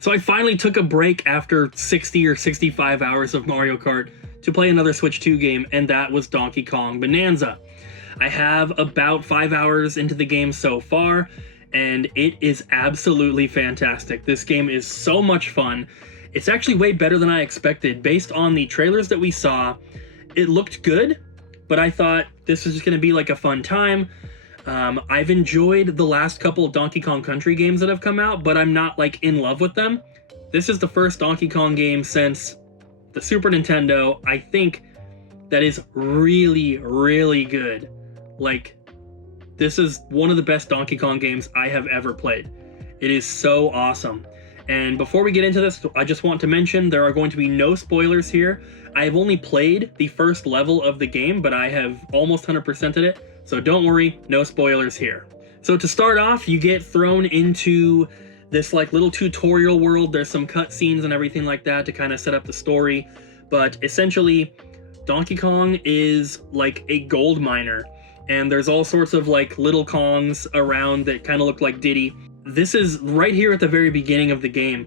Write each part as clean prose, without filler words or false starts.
So I finally took a break after 60 or 65 hours of Mario Kart to play another Switch 2 game, and that was Donkey Kong Bonanza. I have about 5 hours into the game so far, and it is absolutely fantastic. This game is so much fun. It's actually way better than I expected. Based on the trailers that we saw, it looked good, but I thought this was just going to be like a fun time. I've enjoyed the last couple of Donkey Kong Country games that have come out, but I'm not like in love with them. This is the first Donkey Kong game since the Super Nintendo, I think, that is really, really good. Like, this is one of the best Donkey Kong games I have ever played. It is so awesome. And before we get into this, I just want to mention there are going to be no spoilers here. I have only played the first level of the game, but I have almost 100%ed it. So don't worry, no spoilers here. So to start off, you get thrown into this like little tutorial world. There's some cutscenes and everything like that to kind of set up the story. But essentially, Donkey Kong is like a gold miner. And there's all sorts of like little Kongs around that kind of look like Diddy. This is right here at the very beginning of the game.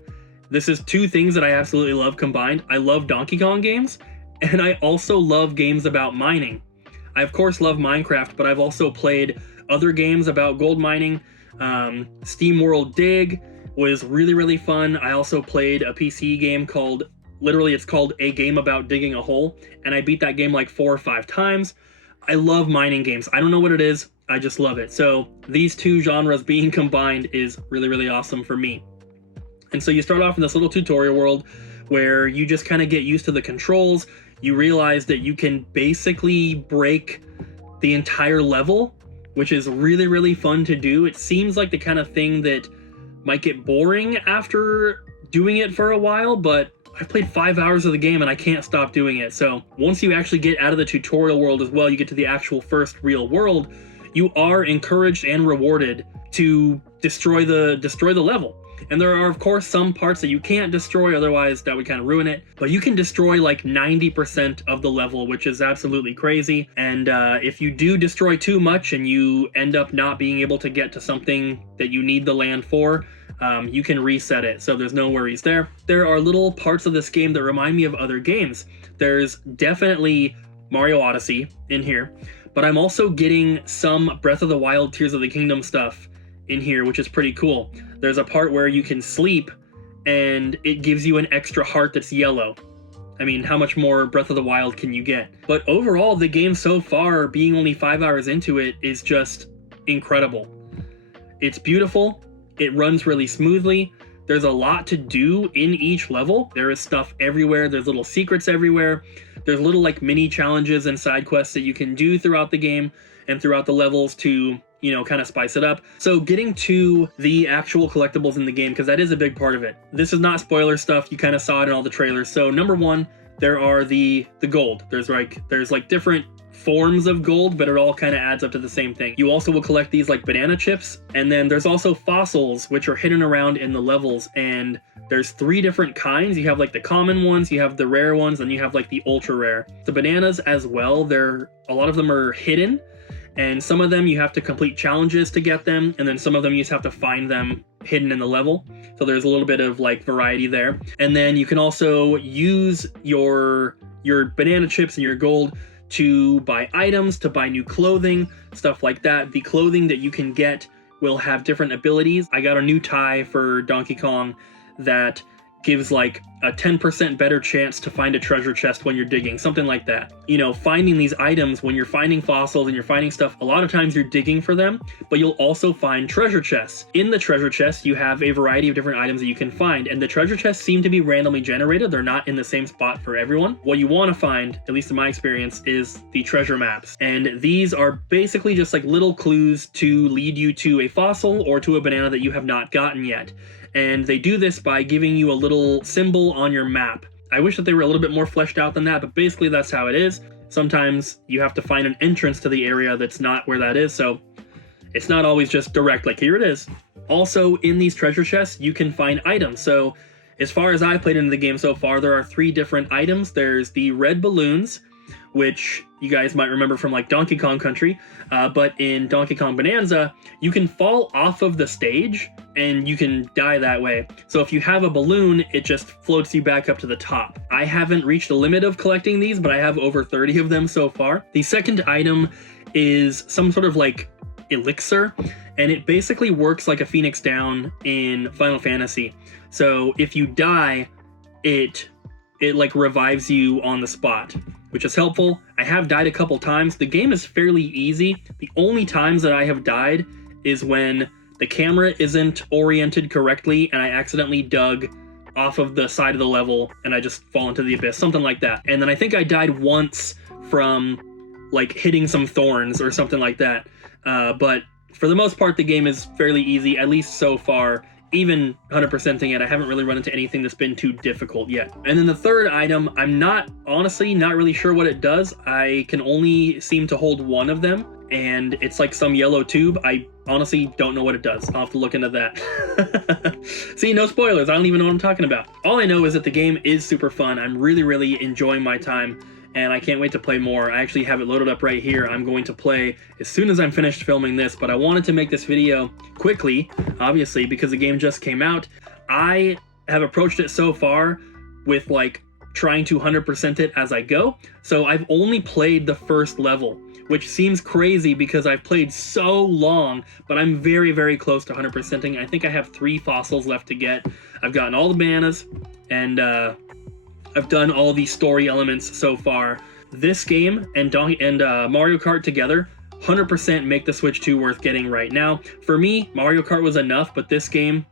This is two things that I absolutely love combined. I love Donkey Kong games, and I also love games about mining. I, of course, love Minecraft, but I've also played other games about gold mining. SteamWorld Dig was really, really fun. I also played a PC game called, literally it's called A Game About Digging a Hole, and I beat that game like 4 or 5 times. I love mining games. I don't know what it is, I just love it. So these two genres being combined is really, really awesome for me. And so you start off in this little tutorial world where you just kind of get used to the controls. You realize that you can basically break the entire level, which is really, really fun to do. It seems like the kind of thing that might get boring after doing it for a while, but I've played 5 hours of the game and I can't stop doing it. So once you actually get out of the tutorial world as well, you get to the actual first real world, you are encouraged and rewarded to destroy the level. And there are, of course, some parts that you can't destroy, otherwise that would kind of ruin it. But you can destroy like 90% of the level, which is absolutely crazy. And if you do destroy too much and you end up not being able to get to something that you need the land for, you can reset it. So there's no worries there. There are little parts of this game that remind me of other games. There's definitely Mario Odyssey in here, but I'm also getting some Breath of the Wild Tears of the Kingdom stuff in here, which is pretty cool. There's a part where you can sleep and it gives you an extra heart that's yellow. I mean, how much more Breath of the Wild can you get? But overall, the game so far, being only 5 hours into it, is just incredible. It's beautiful. It runs really smoothly. There's a lot to do in each level. There is stuff everywhere. There's little secrets everywhere. There's little like mini challenges and side quests that you can do throughout the game and throughout the levels to, you know, kind of spice it up. So getting to the actual collectibles in the game, because that is a big part of it. This is not spoiler stuff. You kind of saw it in all the trailers. So number one, there are the gold. There's like different forms of gold, but it all kind of adds up to the same thing. You also will collect these like banana chips, and then there's also fossils which are hidden around in the levels, and there's 3 different kinds. You have like the common ones, you have the rare ones, and you have like the ultra rare. The bananas as well, a lot of them are hidden, and some of them you have to complete challenges to get them, and then some of them you just have to find them hidden in the level. So there's a little bit of like variety there. And then you can also use your banana chips and your gold to buy items, to buy new clothing, stuff like that. The clothing that you can get will have different abilities. I got a new tie for Donkey Kong that gives like a 10% better chance to find a treasure chest when you're digging, something like that. You know, finding these items, when you're finding fossils and you're finding stuff, a lot of times you're digging for them, but you'll also find treasure chests. In the treasure chest, you have a variety of different items that you can find, and the treasure chests seem to be randomly generated. They're not in the same spot for everyone. What you want to find, at least in my experience, is the treasure maps. And these are basically just like little clues to lead you to a fossil or to a banana that you have not gotten yet. And they do this by giving you a little symbol on your map. I wish that they were a little bit more fleshed out than that, but basically that's how it is. Sometimes you have to find an entrance to the area that's not where that is, so it's not always just direct, like here it is. Also, in these treasure chests, you can find items. So as far as I played into the game so far, there are 3 different items. There's the red balloons, which you guys might remember from like Donkey Kong Country, but in Donkey Kong Bonanza, you can fall off of the stage and you can die that way. So if you have a balloon, it just floats you back up to the top. I haven't reached the limit of collecting these, but I have over 30 of them so far. The second item is some sort of like elixir, and it basically works like a Phoenix Down in Final Fantasy. So if you die, it like revives you on the spot, which is helpful. I have died a couple times. The game is fairly easy. The only times that I have died is when the camera isn't oriented correctly and I accidentally dug off of the side of the level and I just fall into the abyss, something like that. And then I think I died once from like hitting some thorns or something like that. But for the most part, the game is fairly easy, at least so far. Even 100%ing it, I haven't really run into anything that's been too difficult yet. And then the third item, I'm honestly not really sure what it does. I can only seem to hold one of them, and it's like some yellow tube. I honestly don't know what it does. I'll have to look into that. See, no spoilers. I don't even know what I'm talking about. All I know is that the game is super fun. I'm really, really enjoying my time, and I can't wait to play more. I actually have it loaded up right here. I'm going to play as soon as I'm finished filming this, but I wanted to make this video quickly, obviously, because the game just came out. I have approached it so far with like trying to 100% it as I go. So I've only played the first level, which seems crazy because I've played so long, but I'm very, very close to 100%ing. I think I have 3 fossils left to get. I've gotten all the bananas, and I've done all the story elements so far. This game and Mario Kart together 100% make the Switch 2 worth getting right now. For me, Mario Kart was enough, but this game,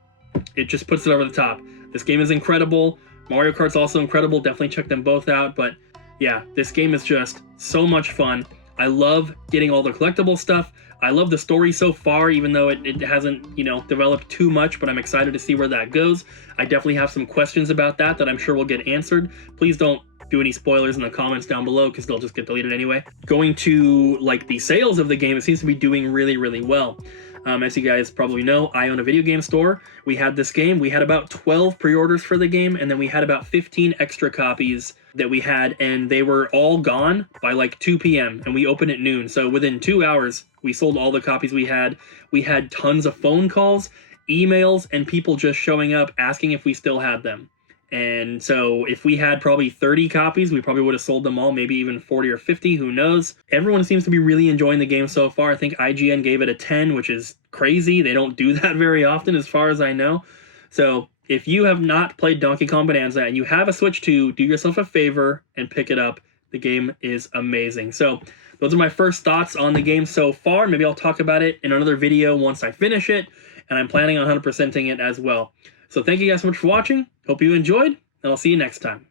it just puts it over the top. This game is incredible. Mario Kart's also incredible. Definitely check them both out. But yeah, this game is just so much fun. I love getting all the collectible stuff. I love the story so far, even though it hasn't, developed too much, but I'm excited to see where that goes. I definitely have some questions about that I'm sure will get answered. Please don't do any spoilers in the comments down below because they'll just get deleted anyway. Going to like the sales of the game, it seems to be doing really, really well. As you guys probably know, I own a video game store. We had this game. We had about 12 pre-orders for the game, and then we had about 15 extra copies that we had, and they were all gone by like 2 p.m. and we opened at noon. So within 2 hours, we sold all the copies we had. We had tons of phone calls, emails, and people just showing up asking if we still had them. And so if we had probably 30 copies, we probably would have sold them all, maybe even 40 or 50, who knows. Everyone seems to be really enjoying the game so far. I think IGN gave it a 10, which is crazy. They don't do that very often as far as I know. So if you have not played Donkey Kong Bonanza and you have a Switch 2, do yourself a favor and pick it up. The game is amazing. So those are my first thoughts on the game so far. Maybe I'll talk about it in another video once I finish it, and I'm planning on 100%ing it as well. So thank you guys so much for watching. Hope you enjoyed, and I'll see you next time.